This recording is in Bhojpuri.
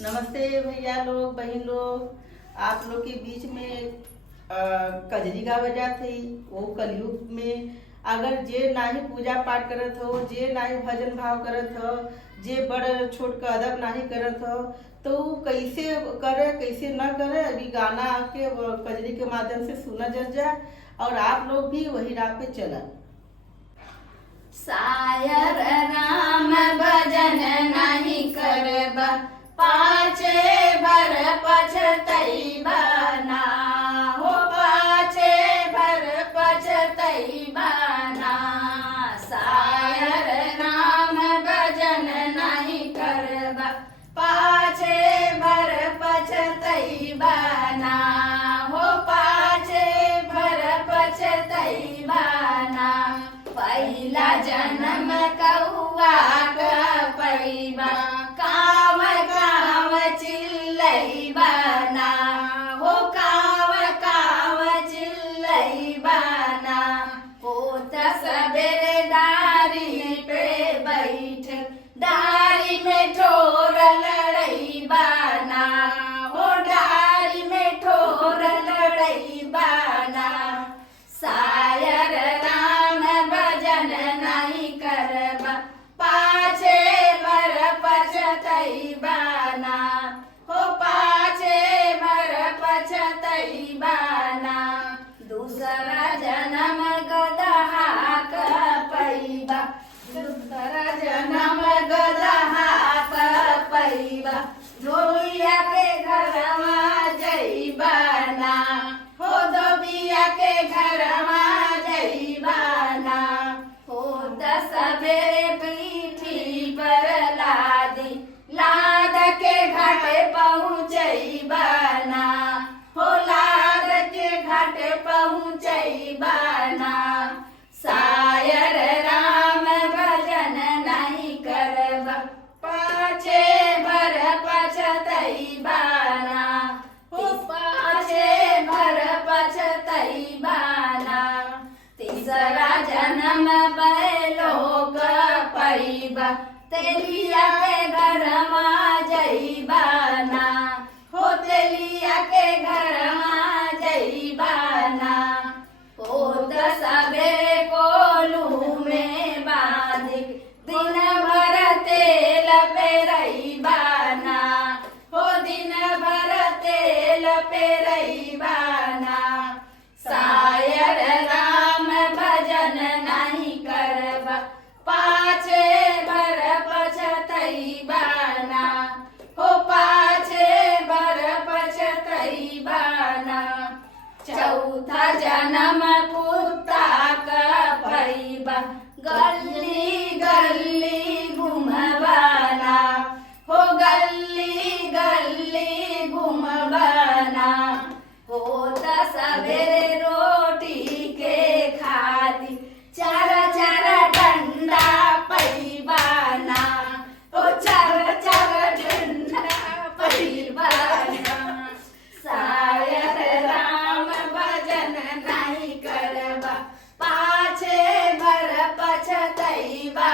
नमस्ते भैया लोग, बहन लोग। आप लोग के बीच में कजरी गावे जात थी। वो कलयुग में अगर जे नाही पूजा पाठ करत हो, जे नाही भजन भाव करत हो, जे बड़ छोट का अदब नहीं करत हो, तो उ कैसे करे कैसे न करे। अभी गाना के कजरी के माध्यम से सुना जल जाए और आप लोग भी वही राह पे चला। सायर राम भजन नहीं करब, पाछे भर पछतैबा ना हो, पाछे भर पछतैबा ना। सायर राम भजन नहीं करब, पाछे भर पछतैबा ना हो, पाछे भर पछतैबा ना। पहिला जन्म कौआ का पैबा, काव काव चिल्लैबा ना हो, काव काव चिल्लैबा ना। होत सबेरे डारी पे बैठ, डारी में ठोर लड़ैबा ना हो, डारी में ठोर लड़ैबा ना। सायर राम भजन नहीं करब, पाछे भर पछतैबा ना हो, पाछे भर पछतैबा ना। दूसरा जन्म गदहा का पैबा, दूसरा जन्म गदहा का पैबा। धोबिया के घरवा जइबा ना हो, धोबिया के घरवा जइबा ना। हो सबेरे पीठी पर लादी, लाद के घाट पहुँचैबा ना हो, लाद के घाट पहुँचैबा ना। सायर राम भजन नहीं करब, पाछे भर पछतैबा ना हो, पाछे भर पछतैबा ना। तीसरा जन्म बैलो का पैबा, तेलिया के घरमा जइबा ना हो, तेलिया के घरमा जइबा ना। हो सबेरे कोलू में बांधिक, दिन भर तेल पेरैबा ना हो, दिन भर तेल पेरैबा ना। सायर राम भजन नहीं करब, पाछे भर पछतैबा ना हो, पाछे भर पछतैबा ना। चौथा जन्म कुत्ता का पैबा, गली गली घुमबा ना हो, गली गली घुमबा ना। होत सबेरे रोटी के खाती, चार चार डंडा पैबा ना हो, चार चार डंडा पैबा ना। सायर राम भजन नहीं करब, पाछे भर पछतैबा